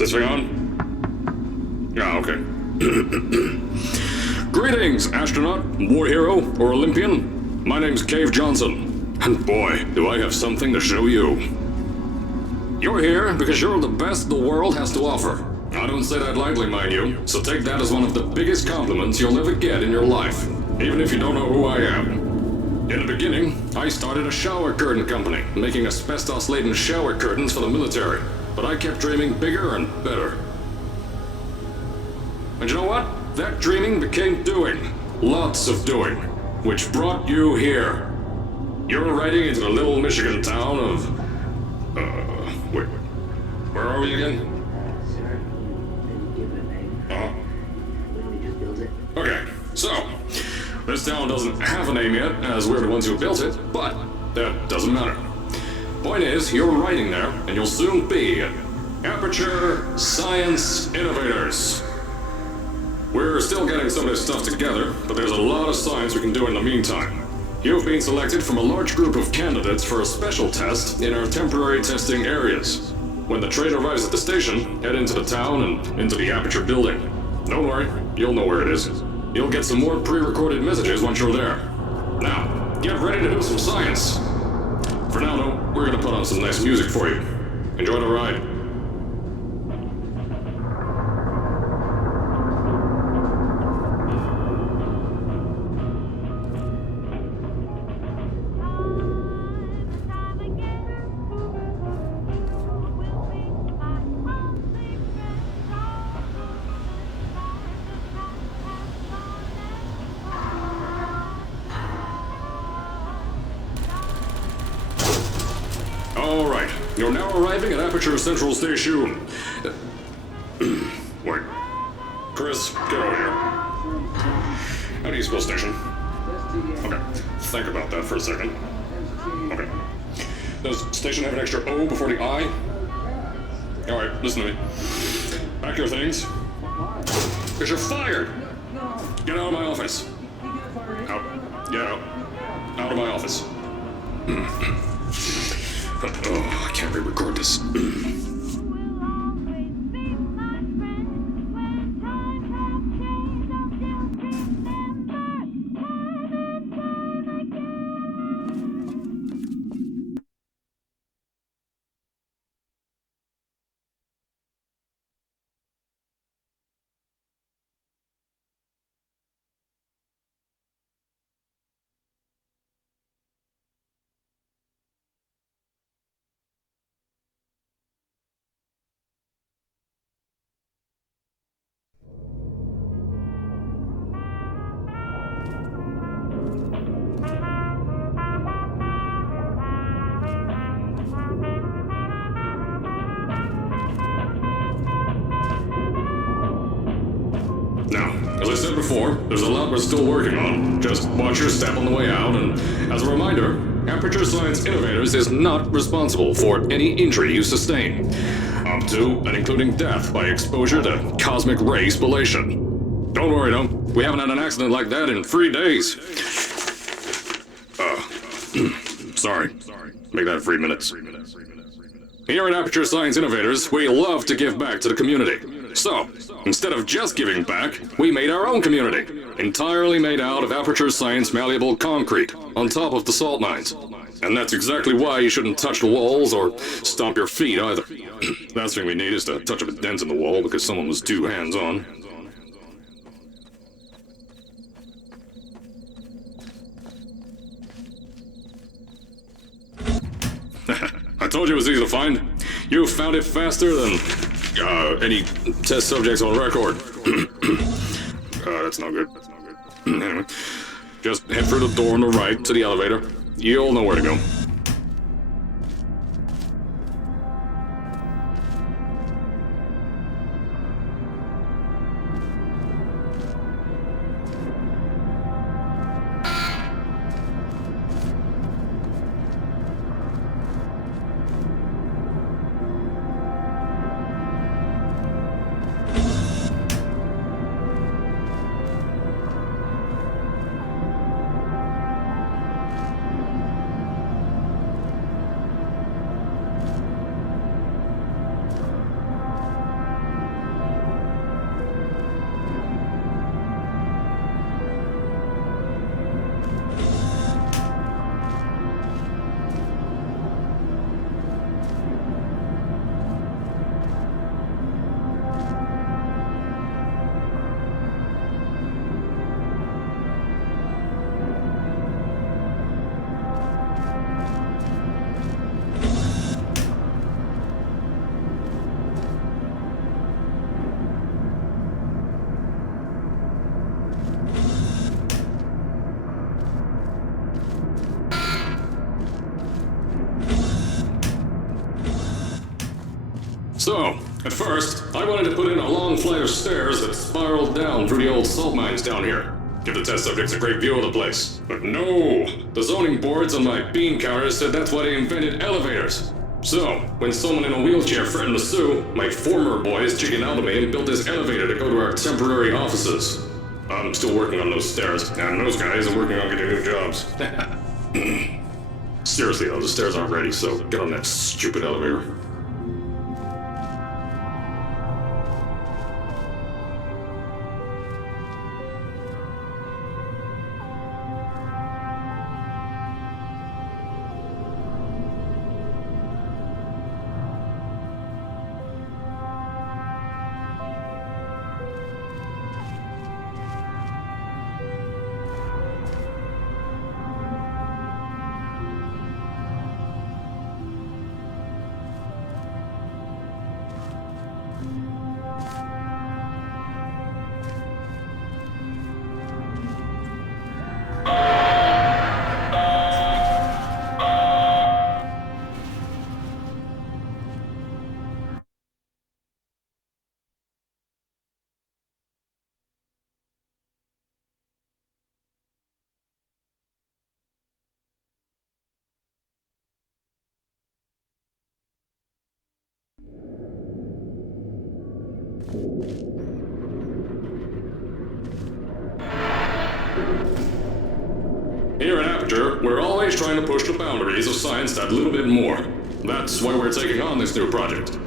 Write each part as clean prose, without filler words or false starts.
this thing on? Ah, okay. Greetings, astronaut, war hero, or Olympian. My name's Cave Johnson, and boy, do I have something to show you. You're here because you're the best the world has to offer. I don't say that lightly, mind you, so take that as one of the biggest compliments you'll ever get in your life, even if you don't know who I am. In the beginning, I started a shower curtain company, making asbestos-laden shower curtains for the military, but I kept dreaming bigger and better. And you know what? That dreaming became doing. Lots of doing. Which brought you here. You're riding into the little Michigan town of... wait. Where are we again? Okay, so... this town doesn't have a name yet, as we're the ones who built it, but that doesn't matter. Point is, you're riding there, and you'll soon be at Aperture Science Innovators. We're still getting some of this stuff together, but there's a lot of science we can do in the meantime. You've been selected from a large group of candidates for a special test in our temporary testing areas. When the train arrives at the station, head into the town and into the Aperture building. Don't worry, you'll know where it is. You'll get some more pre-recorded messages once you're there. Now, get ready to do some science. For now, though, we're gonna put on some nice music for you. Enjoy the ride. Alright, you're now arriving at Aperture Central Station. Wait. Chris, get over here. How do you spell station? Okay, think about that for a second. Okay. Does station have an extra O before the I? Alright, listen to me. Pack your things. Because you're fired! Get out of my office. Out. Get out. Out of my office. Oh, I can't re-record this. As I said before, there's a lot we're still working on. Just watch your step on the way out, and as a reminder, Aperture Science Innovators is not responsible for any injury you sustain, up to and including death by exposure to cosmic ray spallation. Don't worry though, we haven't had an accident like that in 3 days. Sorry. Make that 3 minutes. Here at Aperture Science Innovators, we love to give back to the community. So, instead of just giving back, we made our own community, entirely made out of Aperture Science malleable concrete, on top of the salt mines. And that's exactly why you shouldn't touch the walls or stomp your feet either. Last thing we need is to touch up a dent in the wall because someone was too hands-on. I told you it was easy to find. You found it faster than any test subjects on record. That's not good. Anyway, just head through the door on the right to the elevator. You'll know where to go. So, at first, I wanted to put in a long flight of stairs that spiraled down through the old salt mines down here. Give the test subjects a great view of the place. But no! The zoning boards on my bean counters said that's why they invented elevators. So, when someone in a wheelchair threatened to sue, my former boys chickened out of me and built this elevator to go to our temporary offices. I'm still working on those stairs, and those guys are working on getting new jobs. Seriously though, the stairs aren't ready, so get on that stupid elevator. Here at Aperture, we're always trying to push the boundaries of science that little bit more. That's why we're taking on this new project.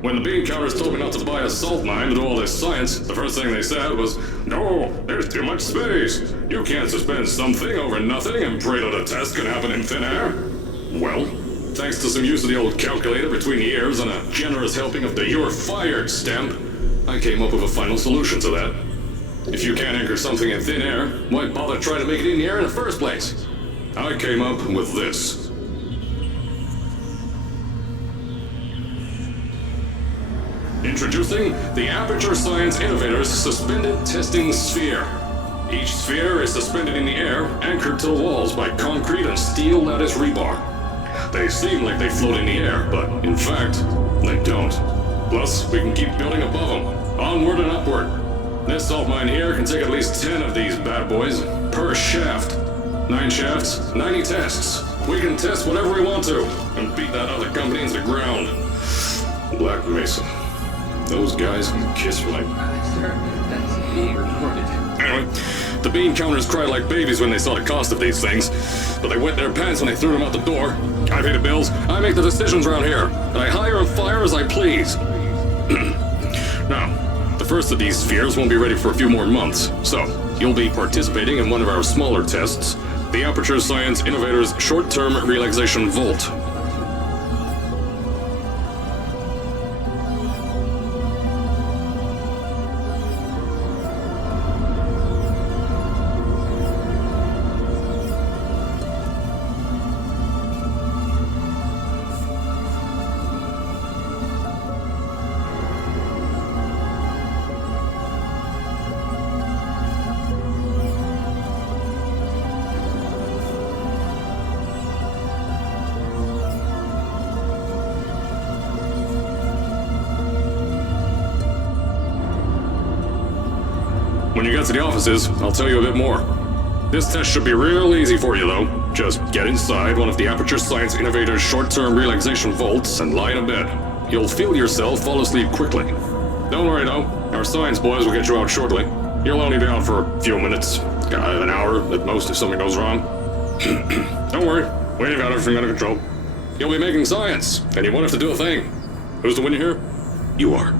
When the bean counters told me not to buy a salt mine to do all this science, the first thing they said was, "No, there's too much space. You can't suspend something over nothing and pray that a test can happen in thin air." Well, thanks to some use of the old calculator between the ears and a generous helping of the "You're Fired" stamp, I came up with a final solution to that. If you can't anchor something in thin air, why bother trying to make it in the air in the first place? I came up with this. Introducing the Aperture Science Innovators Suspended Testing Sphere. Each sphere is suspended in the air, anchored to the walls by concrete and steel lattice rebar. They seem like they float in the air, but in fact, they don't. Plus, we can keep building above them, onward and upward. This salt mine here can take at least 10 of these bad boys per shaft. 9 shafts, 90 tests. We can test whatever we want to and beat that other company into the ground. Black Mesa. Those guys can kiss like... Sir, that's being recorded. Anyway, the bean counters cried like babies when they saw the cost of these things, but they wet their pants when they threw them out the door. I pay the bills, I make the decisions around here, and I hire and fire as I please. Now, the first of these spheres won't be ready for a few more months, so you'll be participating in one of our smaller tests, the Aperture Science Innovators Short-Term Relaxation Volt. When you get to the offices, I'll tell you a bit more. This test should be real easy for you, though. Just get inside one of the Aperture Science Innovators short-term relaxation vaults and lie in a bed. You'll feel yourself fall asleep quickly. Don't worry, though. Our science boys will get you out shortly. You'll only be out for a few minutes. An hour at most if something goes wrong. Don't worry. We've got everything under control. You'll be making science, and you won't have to do a thing. Who's the winner here? You are.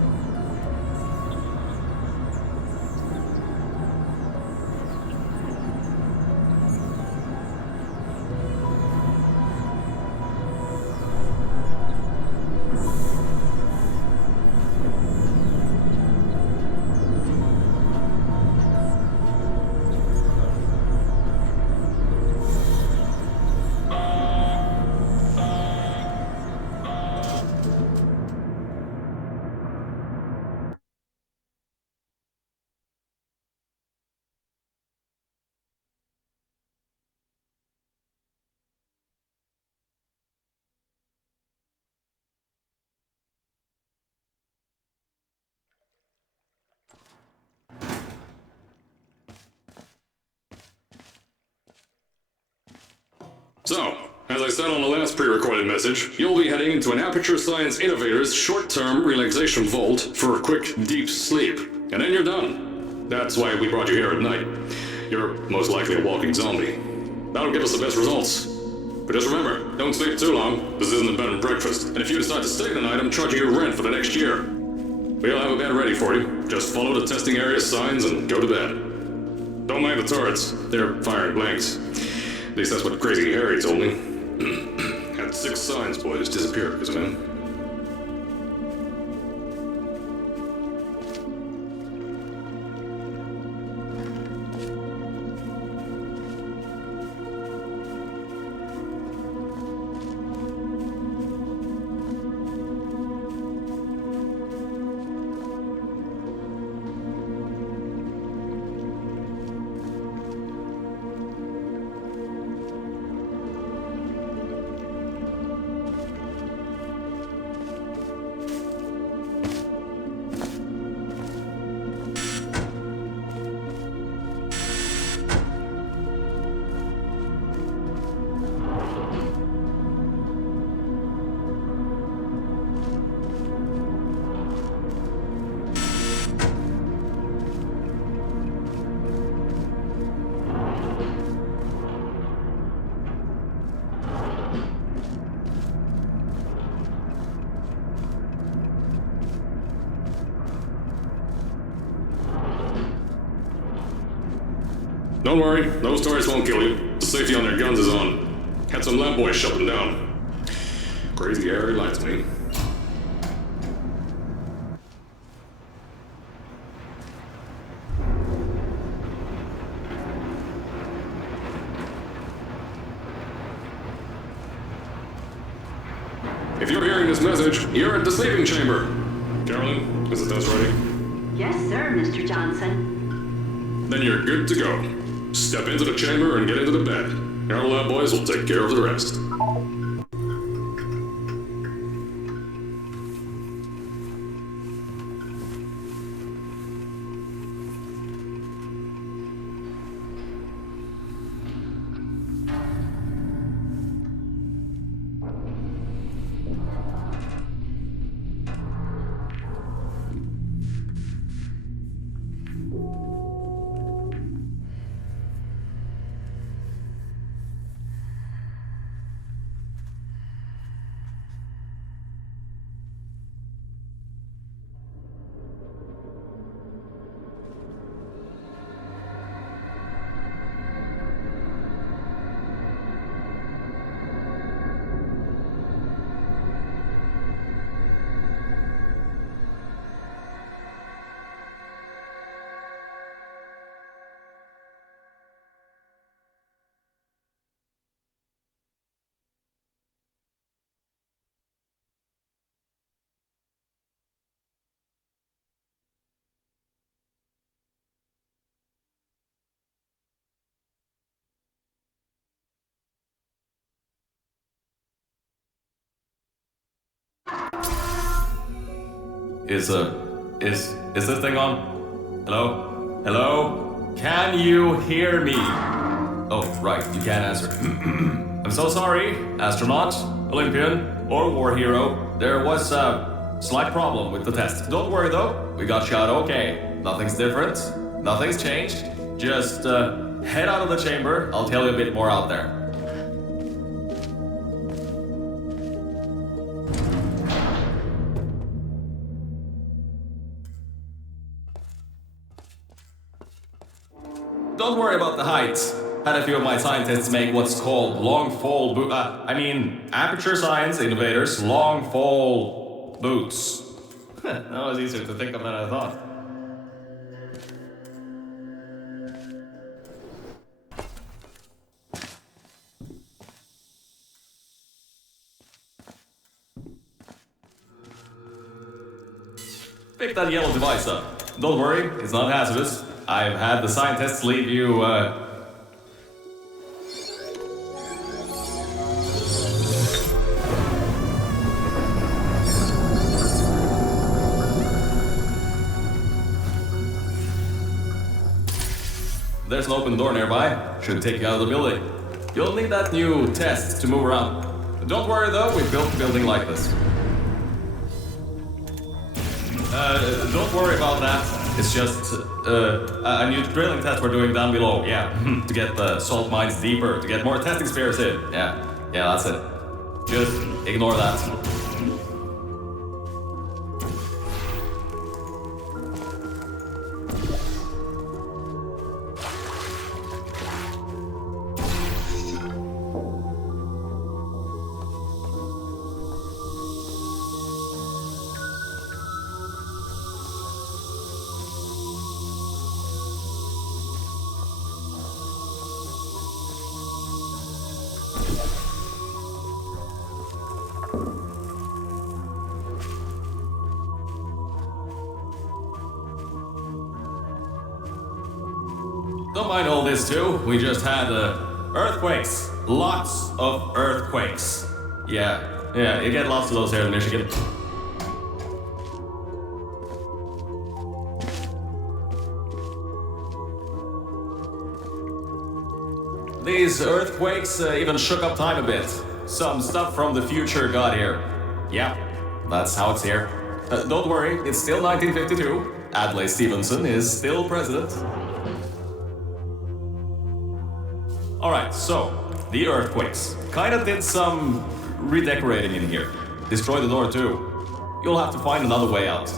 So, as I said on the last pre-recorded message, you'll be heading into an Aperture Science Innovators short-term relaxation vault for a quick, deep sleep. And then you're done. That's why we brought you here at night. You're most likely a walking zombie. That'll give us the best results. But just remember, don't sleep too long. This isn't a bed and breakfast. And if you decide to stay tonight, I'm charging you rent for the next year. We'll have a bed ready for you. Just follow the testing area signs and go to bed. Don't mind the turrets. They're firing blanks. At least that's what Crazy Harry told me. Had 6 signs, boys, disappear because of him. Don't worry, those turrets won't kill you. The safety on their guns is on. Had some lab boys shut them down. Crazy Harry lied to me. If you're hearing this message, you're at the sleeping chamber. Carolyn, is the test ready? Yes, sir, Mr. Johnson. Then you're good to go. Step into the chamber and get into the bed. Our lab boys will take care of the rest. Is this thing on? Hello? Hello? Can you hear me? Oh, right, you can't answer. I'm so sorry, astronaut, Olympian, or war hero. There was a slight problem with the test. Don't worry though, we got shot okay. Nothing's different, nothing's changed. Just head out of the chamber, I'll tell you a bit more out there. Don't worry about the height. Had a few of my scientists make what's called Aperture Science Innovators long fall boots. That was easier to think of than I thought. Pick that yellow device up. Don't worry, it's not hazardous. I've had the scientists leave you, There's an open door nearby. Should take you out of the building. You'll need that new test to move around. Don't worry though, we built the building like this. Don't worry about that. It's just a new drilling test we're doing down below. Yeah, to get the salt mines deeper, to get more testing spheres in. Yeah, that's it. Just ignore that. Don't mind all this too. We just had earthquakes. Lots of earthquakes. Yeah, you get lots of those here in Michigan. These earthquakes even shook up time a bit. Some stuff from the future got here. Yeah, that's how it's here. Don't worry, it's still 1952. Adlai Stevenson is still president. Alright, so, the earthquakes. Kinda did some redecorating in here. Destroyed the door too. You'll have to find another way out.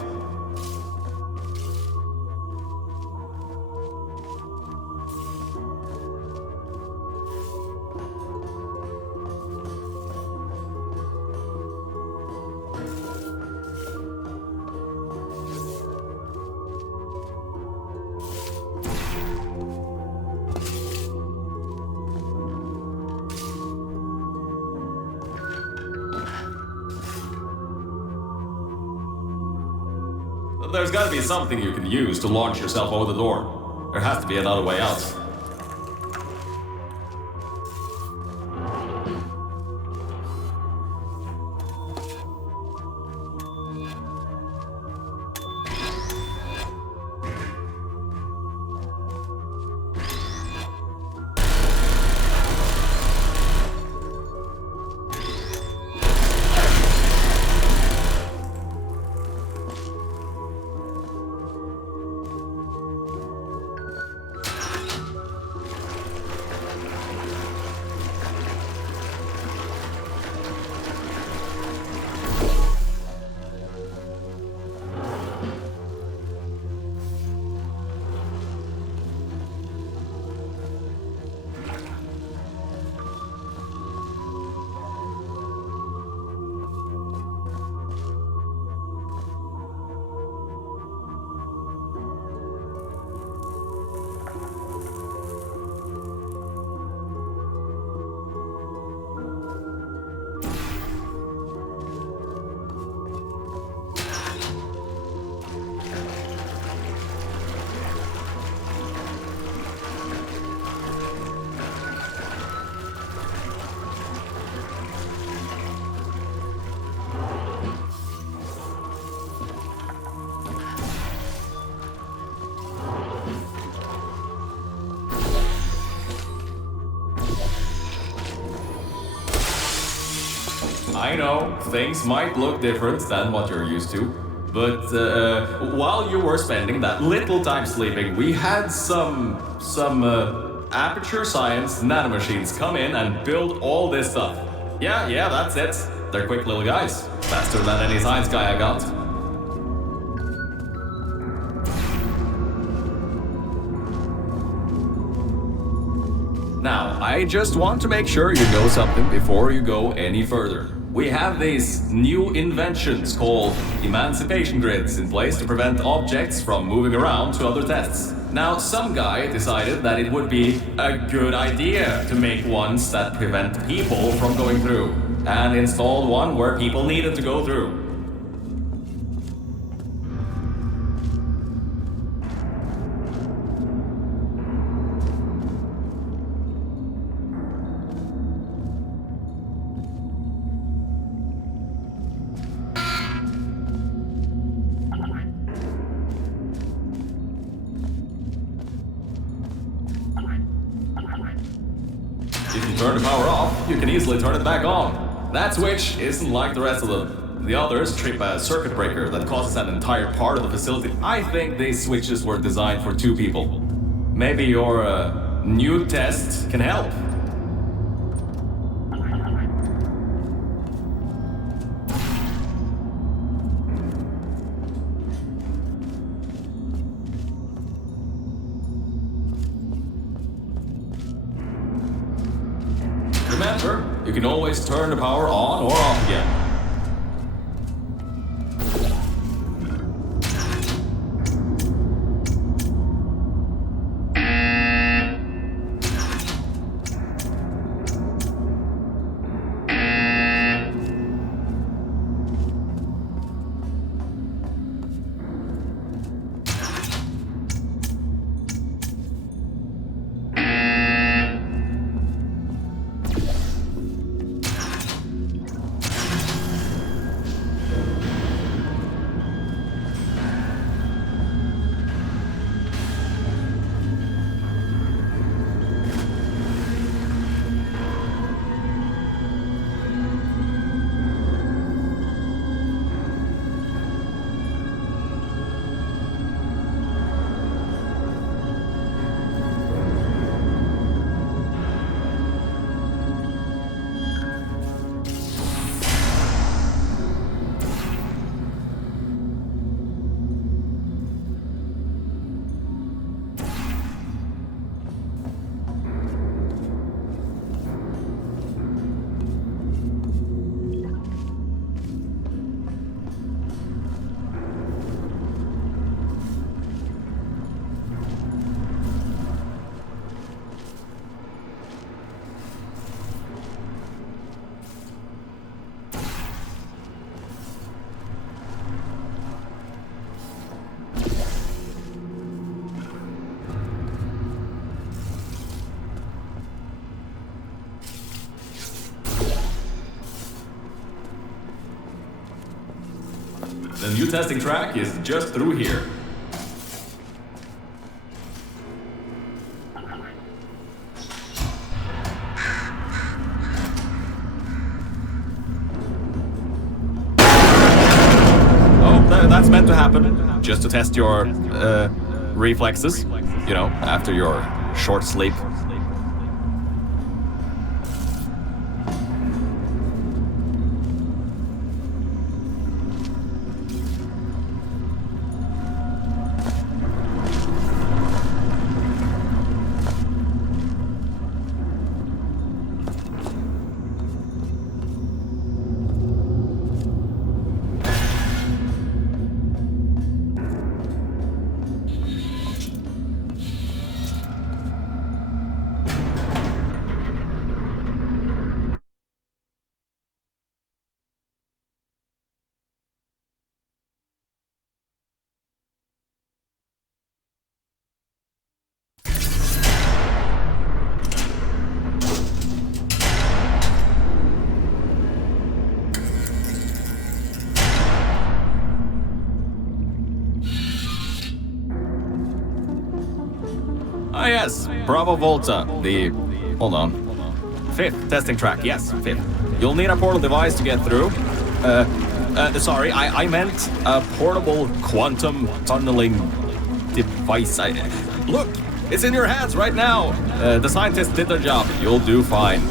There's gotta be something you can use to launch yourself over the door. There has to be another way out. I know, things might look different than what you're used to, but while you were spending that little time sleeping, we had some aperture science nanomachines come in and build all this stuff. Yeah, that's it. They're quick little guys. Faster than any science guy I got. Now, I just want to make sure you know something before you go any further. We have these new inventions called emancipation grids in place to prevent objects from moving around to other tests. Now, some guy decided that it would be a good idea to make ones that prevent people from going through, and installed one where people needed to go through. If you turn the power off, you can easily turn it back on. That switch isn't like the rest of them. The others trip a circuit breaker that causes an entire part of the facility. I think these switches were designed for 2 people. Maybe your new test can help. Remember, you can always turn the power on or off again. The new testing track is just through here. Oh, that's meant to happen. Just to test your reflexes, you know, after your short sleep. Ah yes, Bravo Volta, hold on. 5th testing track, yes, 5th. You'll need a portal device to get through. Sorry, I meant a portable quantum tunneling device. Look, it's in your hands right now. The scientists did their job. You'll do fine.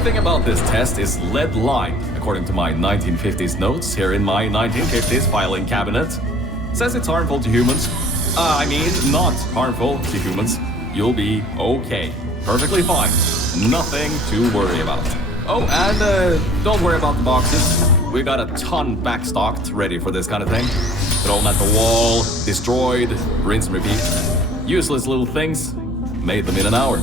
Everything about this test is lead-lined, according to my 1950s notes here in my 1950s filing cabinet. Says it's harmful to humans. Not harmful to humans. You'll be okay. Perfectly fine. Nothing to worry about. Oh, and don't worry about the boxes. We got a ton backstocked ready for this kind of thing. Throw them at the wall, destroyed, rinse and repeat. Useless little things, made them in an hour.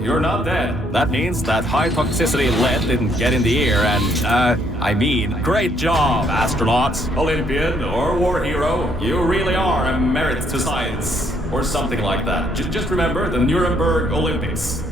You're not dead. That means that high toxicity lead didn't get in the air and, great job, astronaut, Olympian, or war hero. You really are a merit to science. Or something like that. Just remember the Nuremberg Olympics.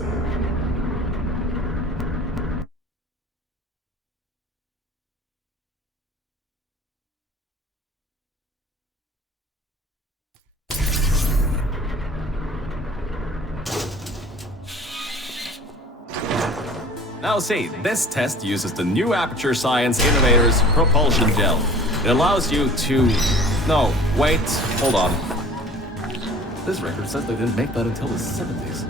Now see, this test uses the new Aperture Science Innovators Propulsion Gel. It allows you to... No, wait, hold on. This record says they didn't make that until the 70s.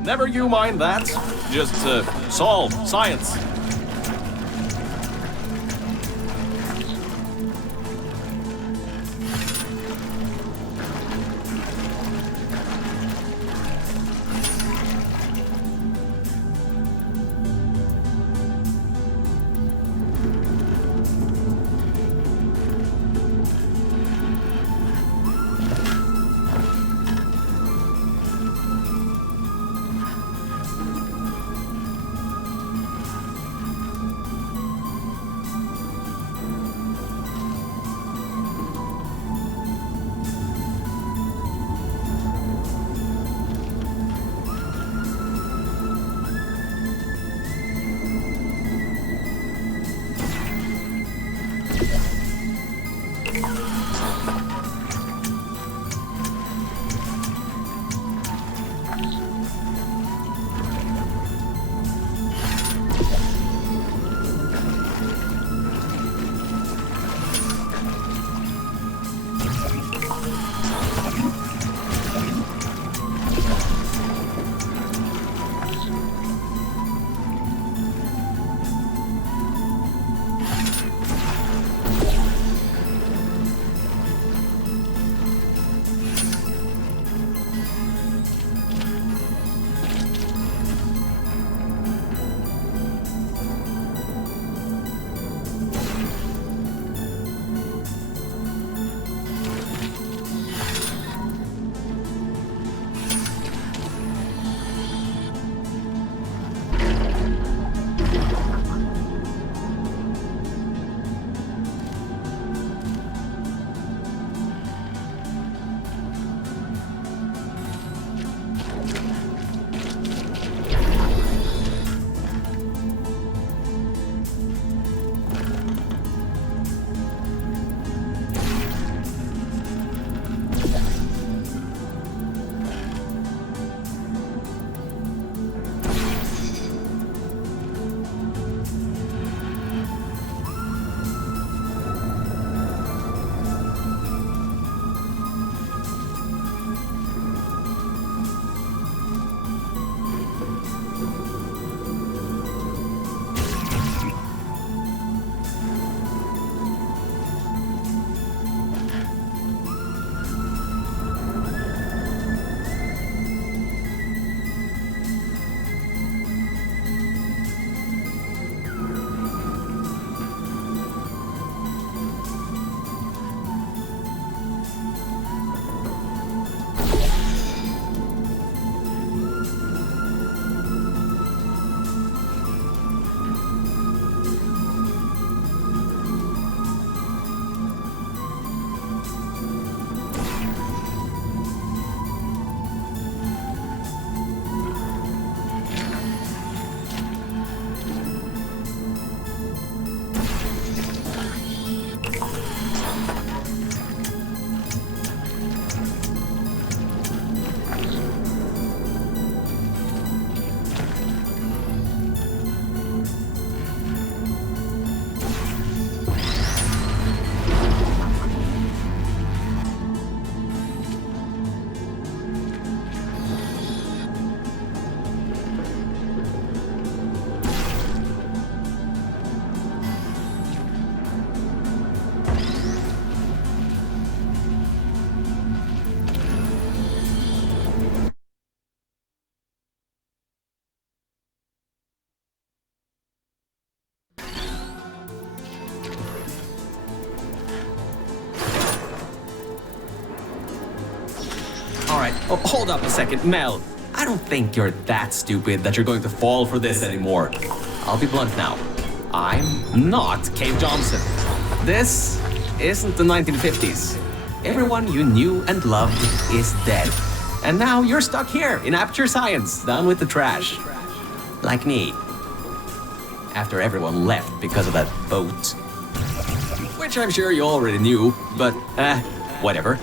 Never you mind that. Just, solve science. Oh, hold up a second, Mel. I don't think you're that stupid that you're going to fall for this anymore. I'll be blunt now. I'm not Cave Johnson. This isn't the 1950s. Everyone you knew and loved is dead. And now you're stuck here in Aperture Science, down with the trash. Like me. After everyone left because of that boat. Which I'm sure you already knew, but whatever.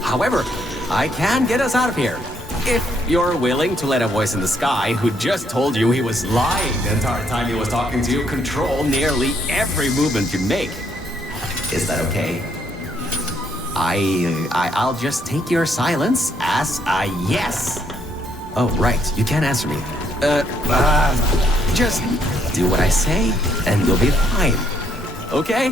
However, I can get us out of here. If you're willing to let a voice in the sky who just told you he was lying the entire time he was talking to you control nearly every movement you make. Is that okay? I'll just take your silence as a yes. Oh, right, you can't answer me. Just do what I say and you'll be fine. Okay?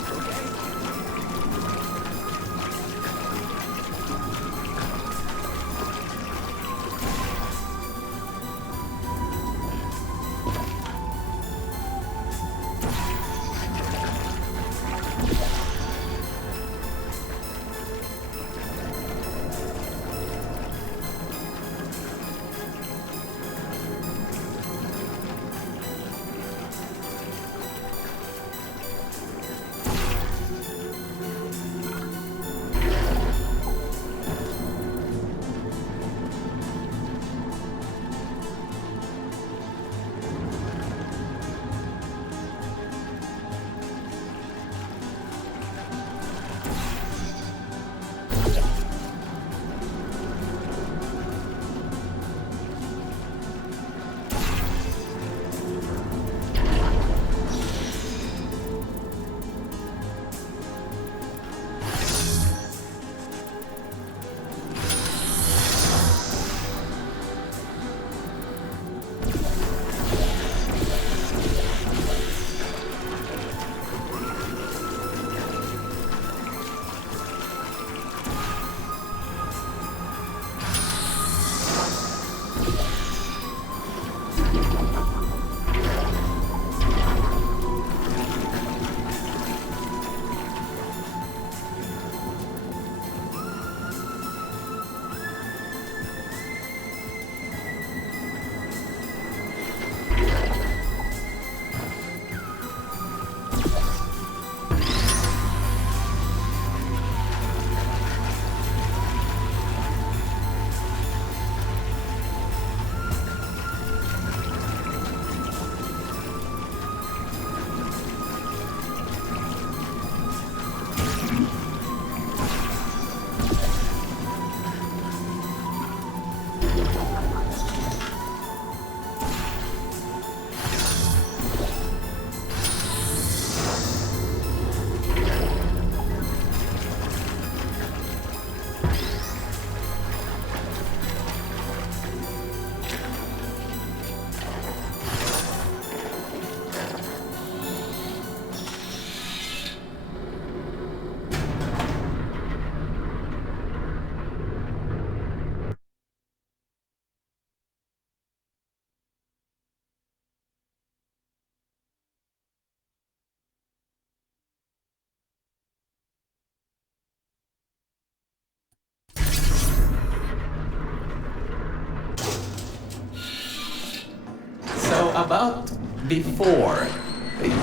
About before.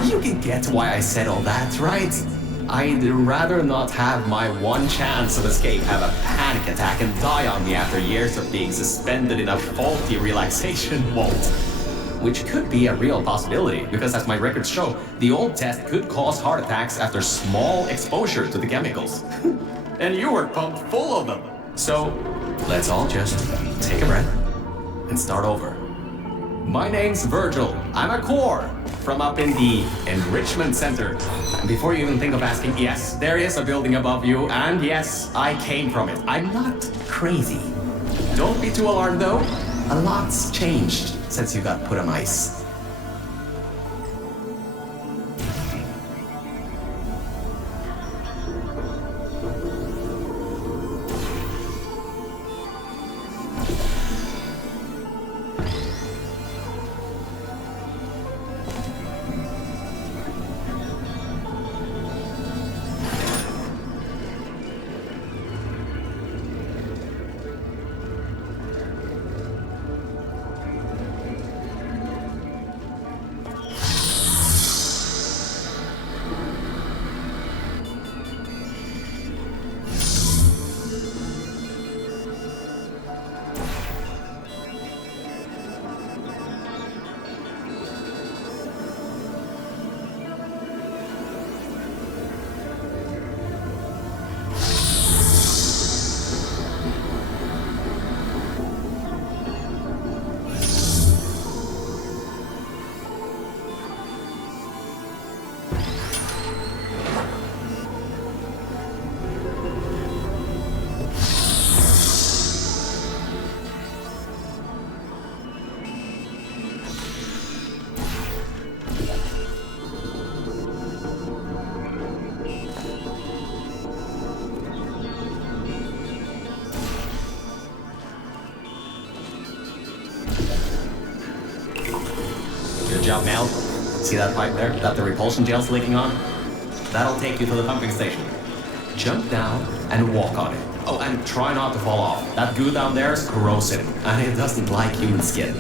You can get why I said all that, right? I'd rather not have my one chance of escape have a panic attack and die on me after years of being suspended in a faulty relaxation vault. Which could be a real possibility, because as my records show, the old test could cause heart attacks after small exposure to the chemicals. And you were pumped full of them. So, let's all just take a breath and start over. My name's Virgil. I'm a core from up in the Enrichment Center. And before you even think of asking, yes, there is a building above you, and yes, I came from it. I'm not crazy. Don't be too alarmed though. A lot's changed since you got put on ice. Good job, Mel. See that pipe there that the repulsion gel's leaking on? That'll take you to the pumping station. Jump down and walk on it. Oh, and try not to fall off. That goo down there is corrosive, and it doesn't like human skin.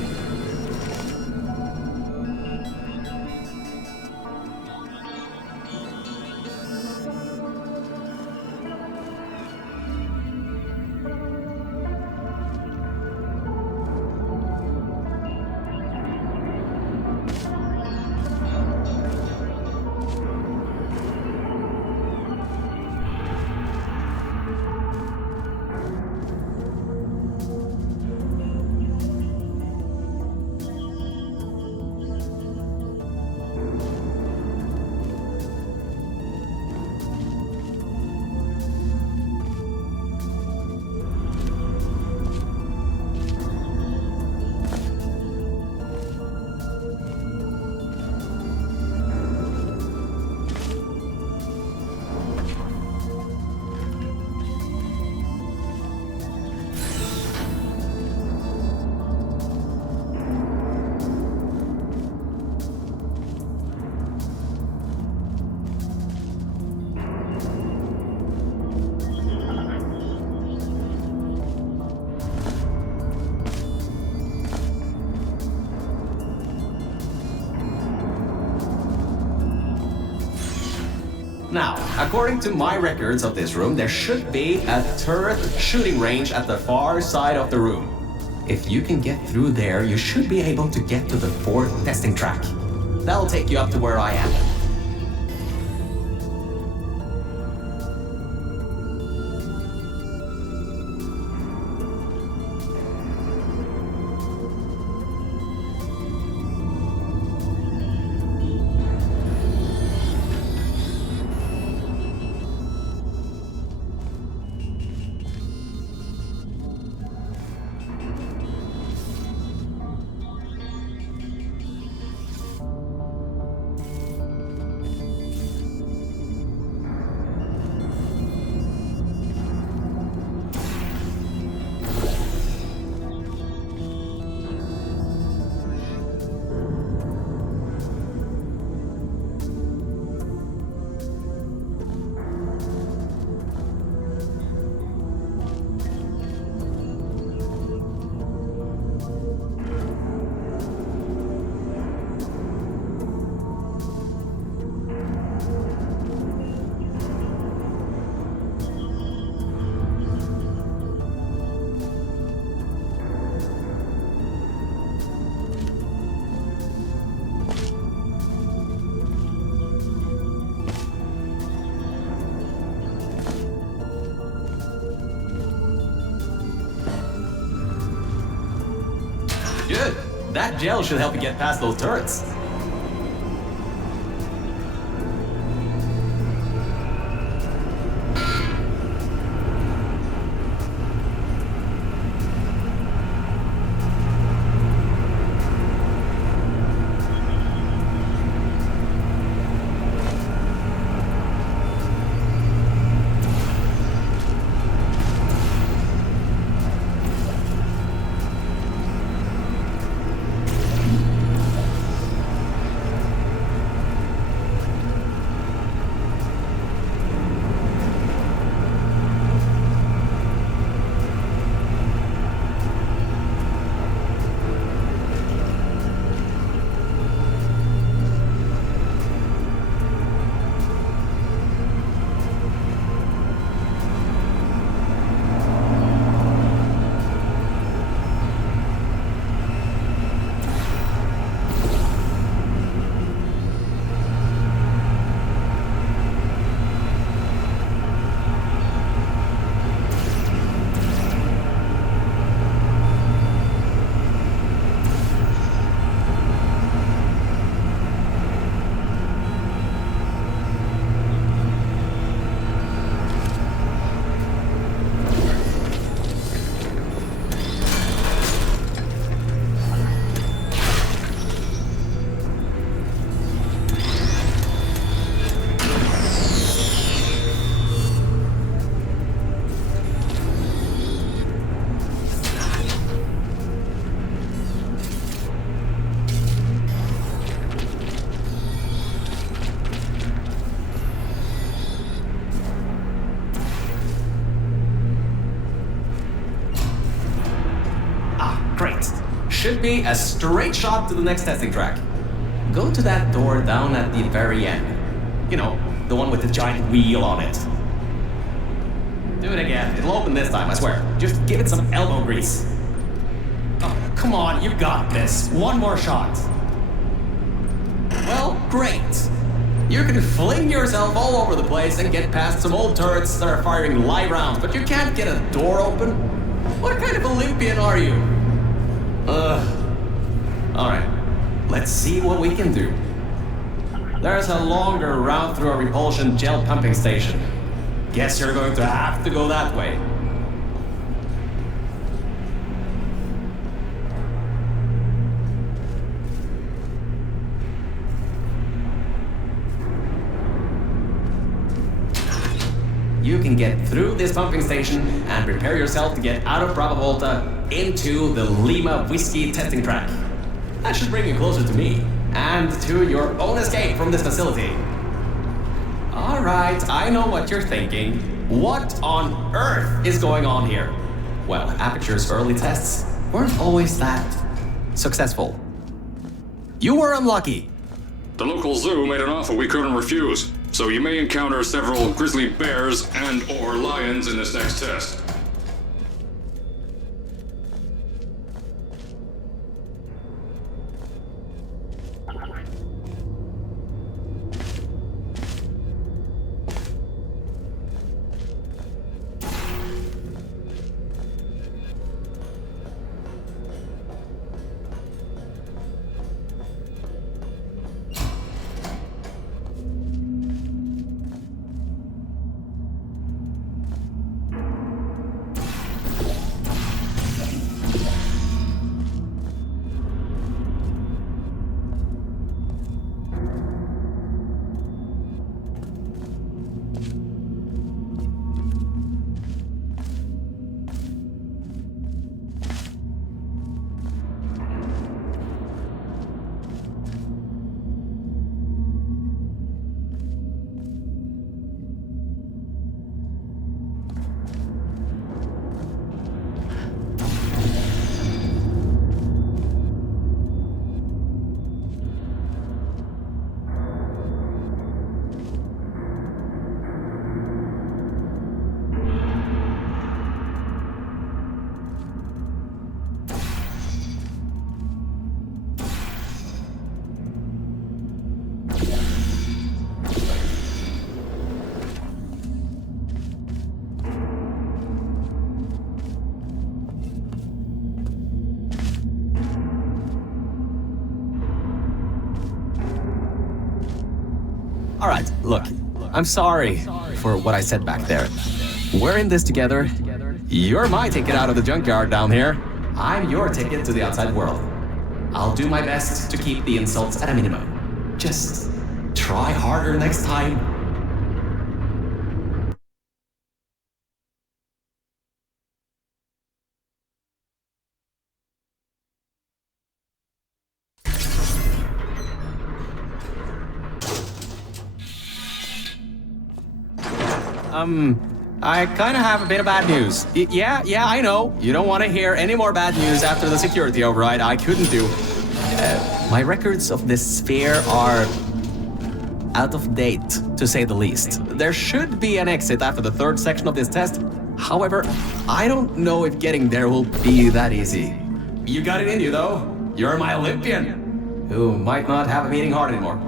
Now, according to my records of this room, there should be a turret shooting range at the far side of the room. If you can get through there, you should be able to get to the 4th testing track. That'll take you up to where I am. Good. That gel should help you get past those turrets. should be a straight shot to the next testing track. Go to that door down at the very end. You know, the one with the giant wheel on it. Do it again. It'll open this time, I swear. Just give it some elbow grease. Oh, come on, you got this. One more shot. Well, great. You can fling yourself all over the place and get past some old turrets that are firing live rounds, but you can't get a door open? What kind of Olympian are you? Alright, let's see what we can do. There's a longer route through a repulsion gel pumping station. Guess you're going to have to go that way. You can get through this pumping station and prepare yourself to get out of Bravo Volta into the Lima Whiskey testing track. That should bring you closer to me and to your own escape from this facility. Alright, I know what you're thinking. What on earth is going on here? Well, Aperture's early tests weren't always that successful. You were unlucky. The local zoo made an offer we couldn't refuse, so you may encounter several grizzly bears and/or lions in this next test. Alright, look, I'm sorry for what I said back there. We're in this together. You're my ticket out of the junkyard down here. I'm your ticket to the outside world. I'll do my best to keep the insults at a minimum. Just try harder next time. I kind of have a bit of bad news. Yeah, I know. You don't want to hear any more bad news after the security override. I couldn't do. My records of this sphere are out of date, to say the least. There should be an exit after the third section of this test. However, I don't know if getting there will be that easy. You got it in you, though. You're my Olympian, who might not have a beating heart anymore.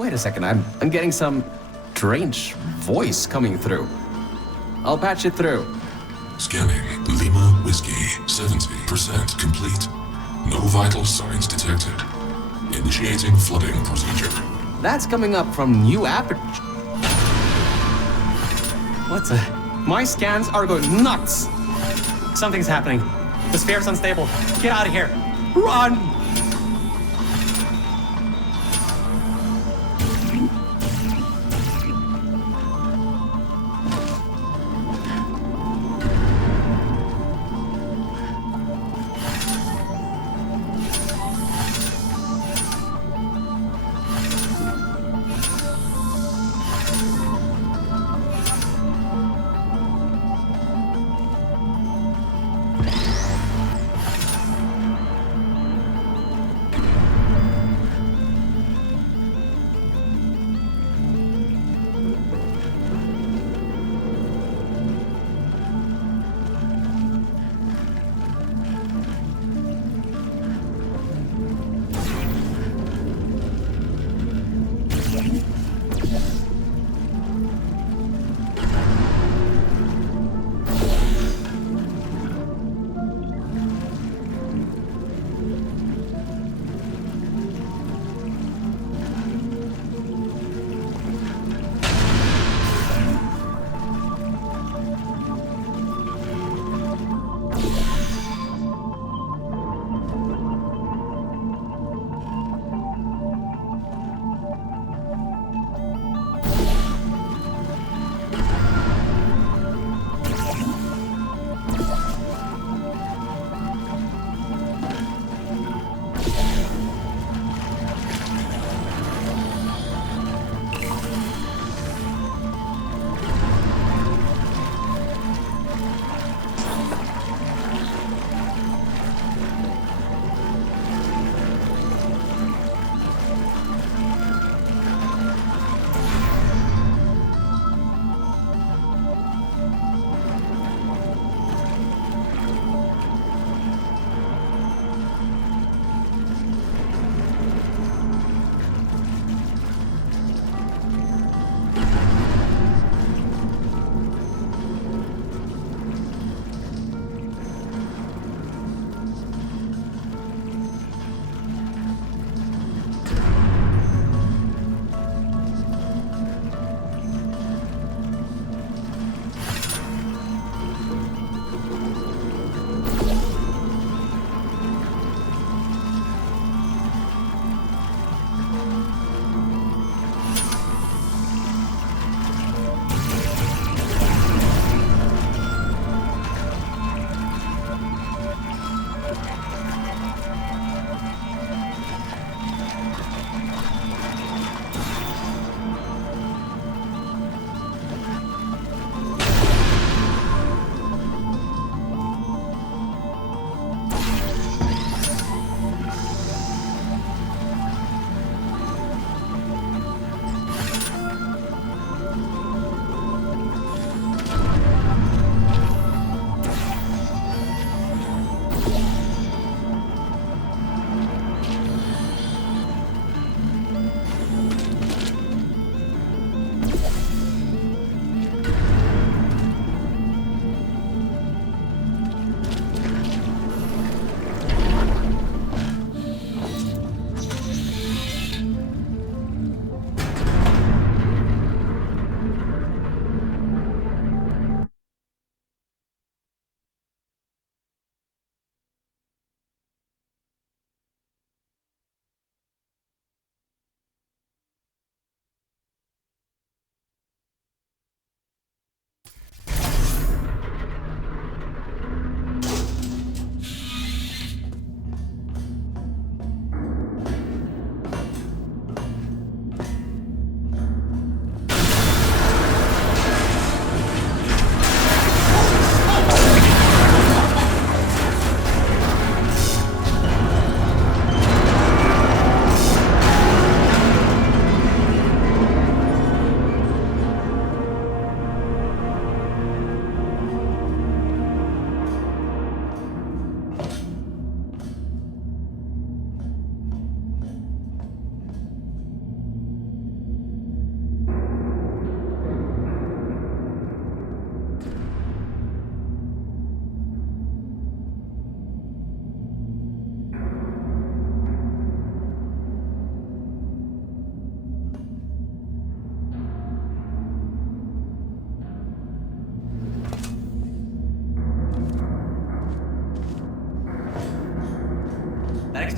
Wait a second, I'm getting some strange voice coming through. I'll patch it through. Scanning Lima Whiskey, 70% complete. No vital signs detected. Initiating flooding procedure. That's coming up from new aperture. What the? My scans are going nuts. Something's happening. The sphere's unstable. Get out of here. Run!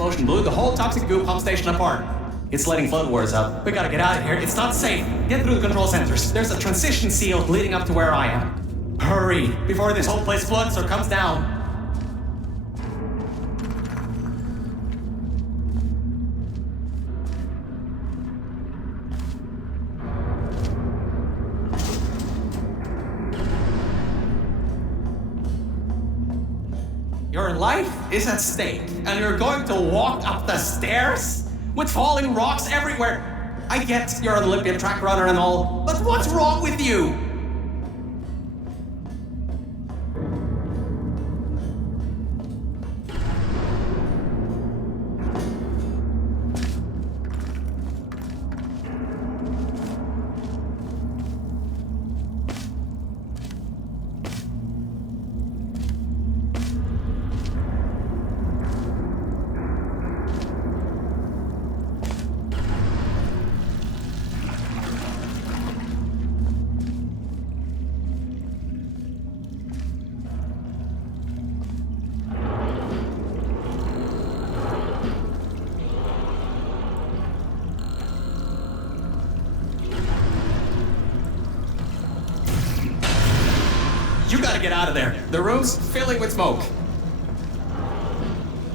explosion blew the whole toxic goo pump station apart. It's letting flood waters out. We gotta get out of here. It's not safe. Get through the control centers. There's a transition seal leading up to where I am. Hurry, before this whole place floods or comes down. Your life is at stake, and you're going to walk up the stairs? With falling rocks everywhere. I get you're an Olympian track runner and all, but what's wrong with you? You gotta get out of there. The room's filling with smoke.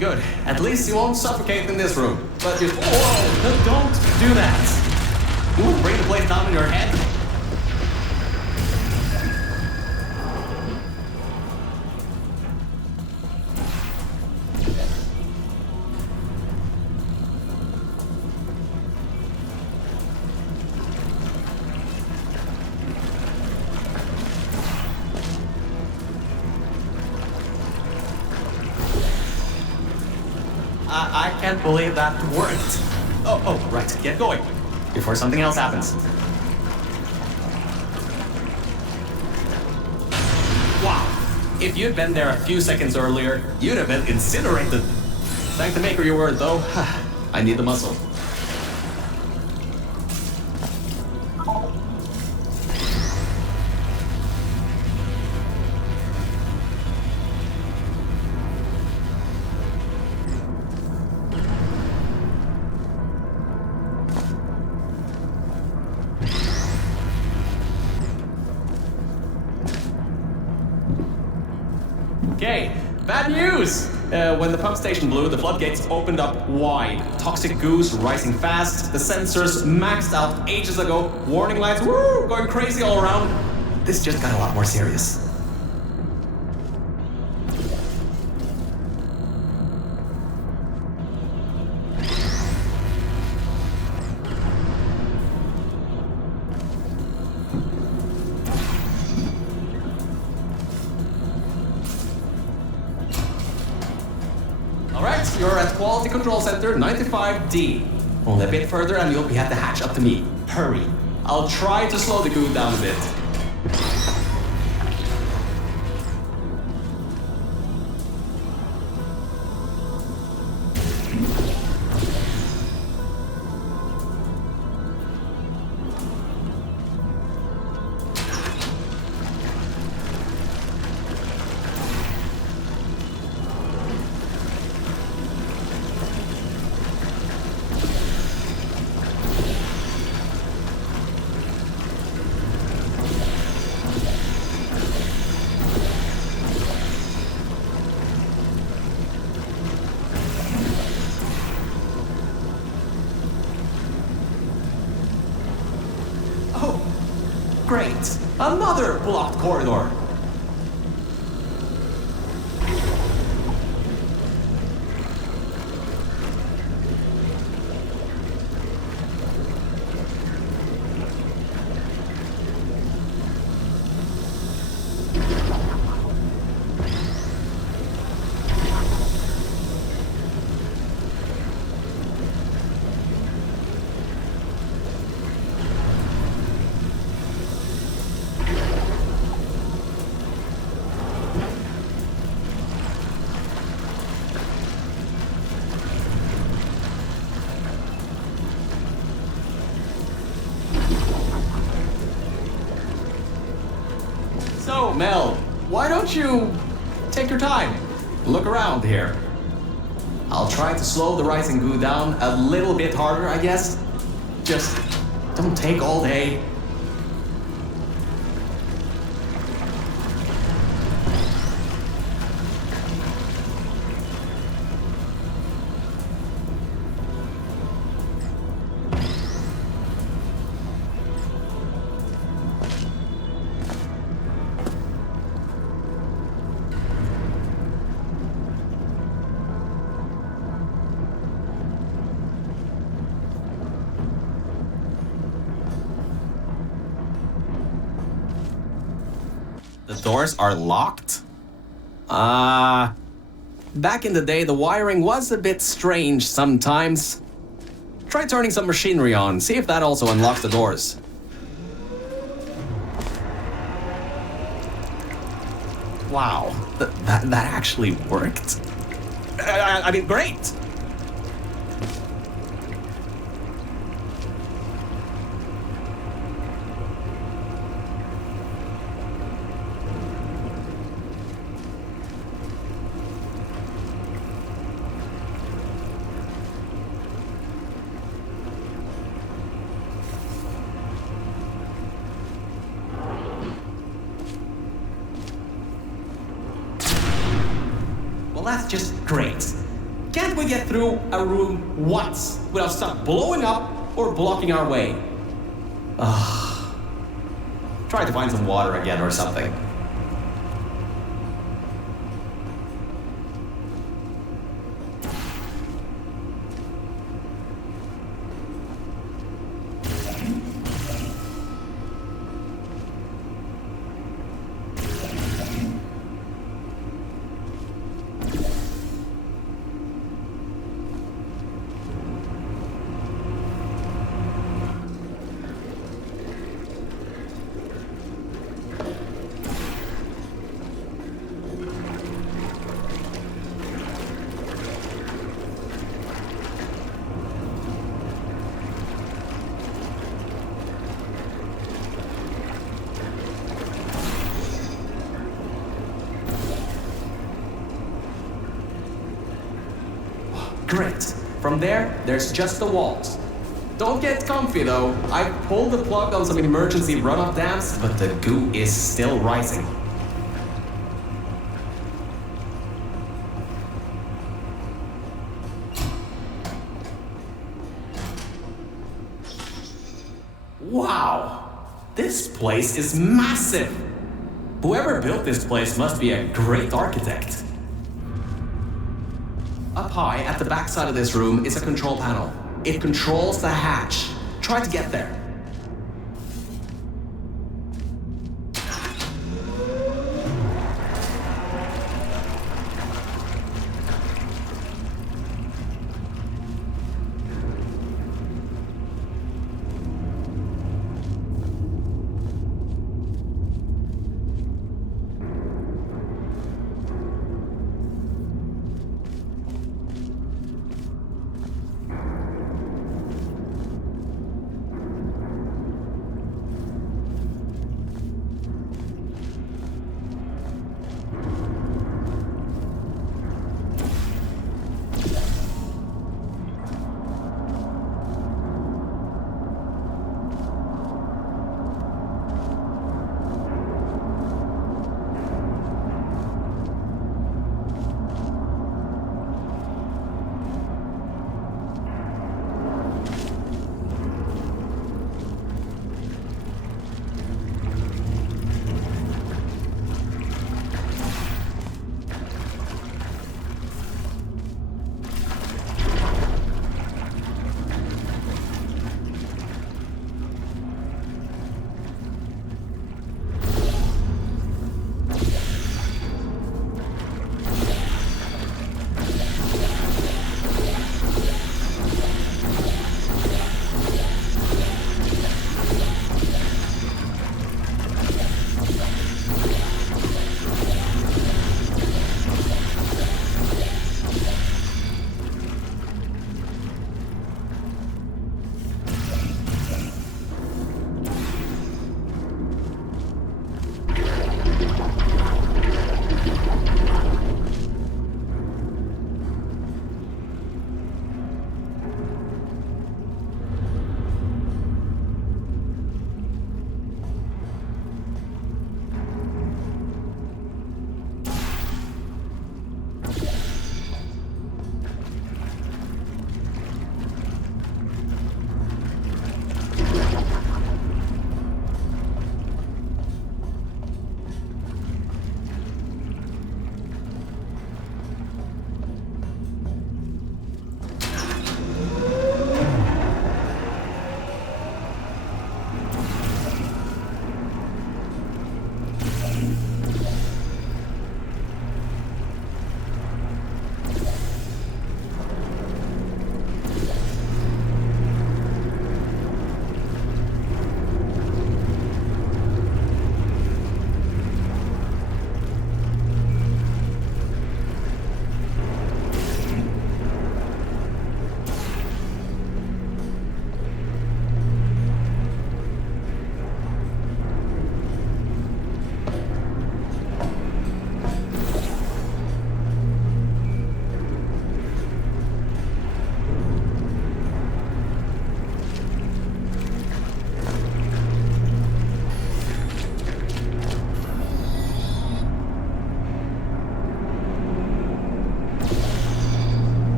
Good. At least you won't suffocate in this room. But you... Whoa! No, don't do that. You won't bring the place down on your head. I can't believe that worked. Oh, right. Get going. Before something else happens. Wow. If you'd been there a few seconds earlier, you'd have been incinerated. Thank the maker you were, though. I need the muscle. Okay, bad news! When the pump station blew, the floodgates opened up wide. Toxic goos rising fast, the sensors maxed out ages ago, warning lights going crazy all around. This just got a lot more serious. Alright, you're at Quality Control Center 95D. Only a bit further and you'll be at the hatch up to me. Hurry. I'll try to slow the goo down a bit. Great! Another blocked corridor! So, Mel, why don't you take your time? Look around here. I'll try to slow the rising goo down a little bit harder, I guess. Just don't take all day. The doors are locked? Back in the day, the wiring was a bit strange sometimes. Try turning some machinery on, see if that also unlocks the doors. Wow, that actually worked. I mean, great! Well, that's just great. Can't we get through a room once without stuff blowing up or blocking our way? Try to find some water again or something. Great. From there, there's just the walls. Don't get comfy though. I pulled the plug on some emergency runoff dams, but the goo is still rising. Wow! This place is massive! Whoever built this place must be a great architect. Up high, at the back side of this room, is a control panel. It controls the hatch. Try to get there.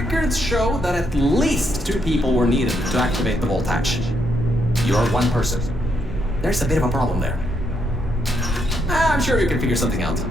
records show that at least 2 people were needed to activate the vault hatch. You're 1 person. There's a bit of a problem there. I'm sure you can figure something out.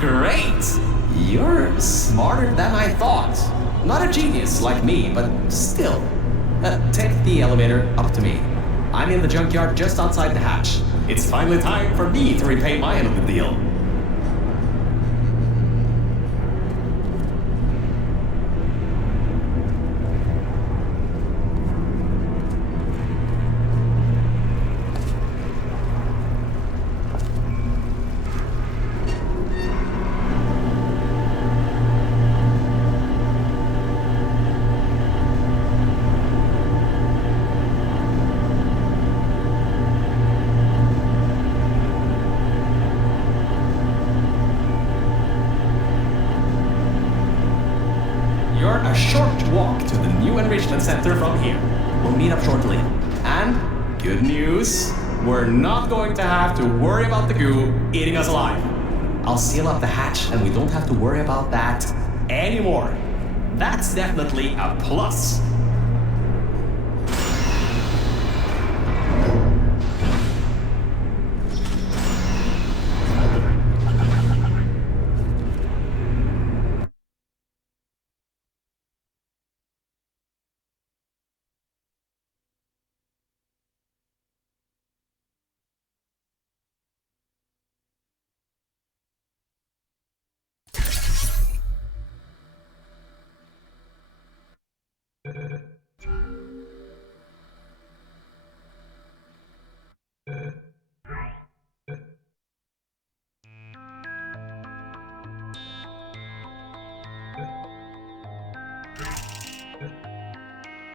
Great! You're smarter than I thought. Not a genius like me, but still. Take the elevator up to me. I'm in the junkyard just outside the hatch. It's finally time for me to repay my end of the deal. You're a short walk to the new enrichment center from here. We'll meet up shortly. And good news, we're not going to have to worry about the goo eating us alive. I'll seal up the hatch and we don't have to worry about that anymore. That's definitely a plus.